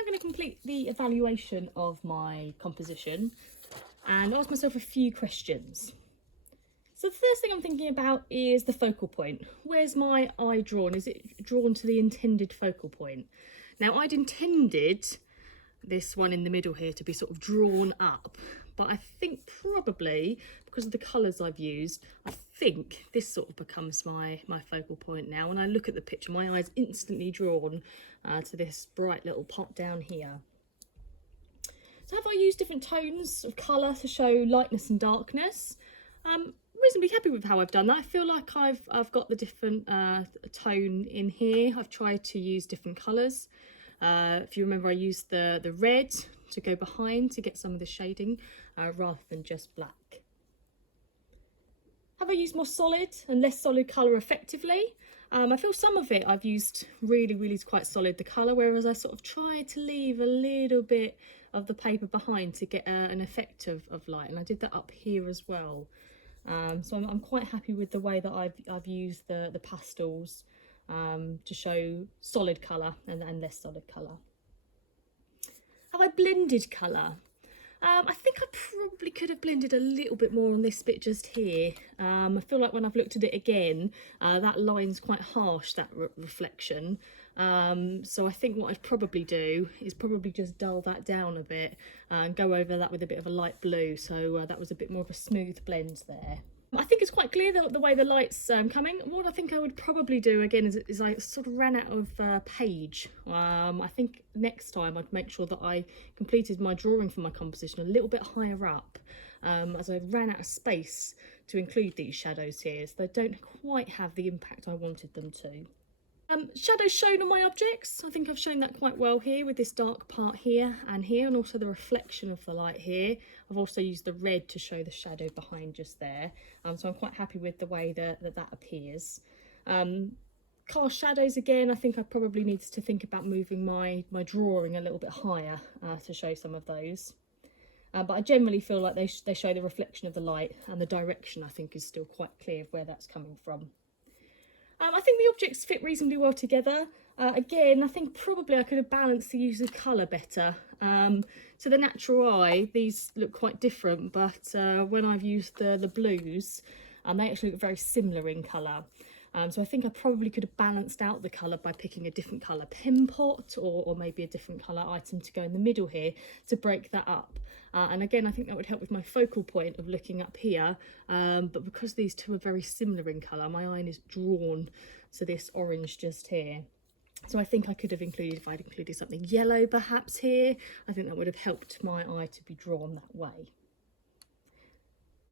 now going to complete the evaluation of my composition and ask myself a few questions. So the first thing I'm thinking about is the focal point. Where's my eye drawn? Is it drawn to the intended focal point? Now, I'd intended this one in the middle here to be sort of drawn up, but I think probably because of the colours I've used, I think this sort of becomes my focal point now. When I look at the picture, my eye's instantly drawn to this bright little pot down here. So have I used different tones of colour to show lightness and darkness? Reasonably happy with how I've done that. I feel like I've got the different tone in here. I've tried to use different colours. If you remember, I used the red to go behind to get some of the shading rather than just black. Have I used more solid and less solid colour effectively? I feel some of it I've used really quite solid the colour, whereas I sort of tried to leave a little bit of the paper behind to get an effect of light, and I did that up here as well. So I'm quite happy with the way that I've used the pastels to show solid colour and less solid colour. Have I blended colour? I think I probably could have blended a little bit more on this bit just here. I feel like when I've looked at it again, that line's quite harsh, that reflection. So I think what I'd probably do is probably just dull that down a bit and go over that with a bit of a light blue. So that was a bit more of a smooth blend there. I think it's quite clear the way the light's coming. What I think I would probably do again is I sort of ran out of page. I think next time I'd make sure that I completed my drawing for my composition a little bit higher up, as I ran out of space to include these shadows here, so they don't quite have the impact I wanted them to. Shadows shown on my objects. I think I've shown that quite well here with this dark part here, and also the reflection of the light here. I've also used the red to show the shadow behind just there. So I'm quite happy with the way that appears. Cast shadows again, I think I probably need to think about moving my drawing a little bit higher to show some of those. But I generally feel like they show the reflection of the light, and the direction I think is still quite clear of where that's coming from. I think the objects fit reasonably well together. Again, I think probably I could have balanced the use of colour better. To the natural eye, these look quite different, but when I've used the blues, they actually look very similar in colour. So I think I probably could have balanced out the colour by picking a different colour pen pot or maybe a different colour item to go in the middle here to break that up. And again, I think that would help with my focal point of looking up here. But because these two are very similar in colour, my eye is drawn to this orange just here. So I think I could have included, if I'd included something yellow perhaps here, I think that would have helped my eye to be drawn that way.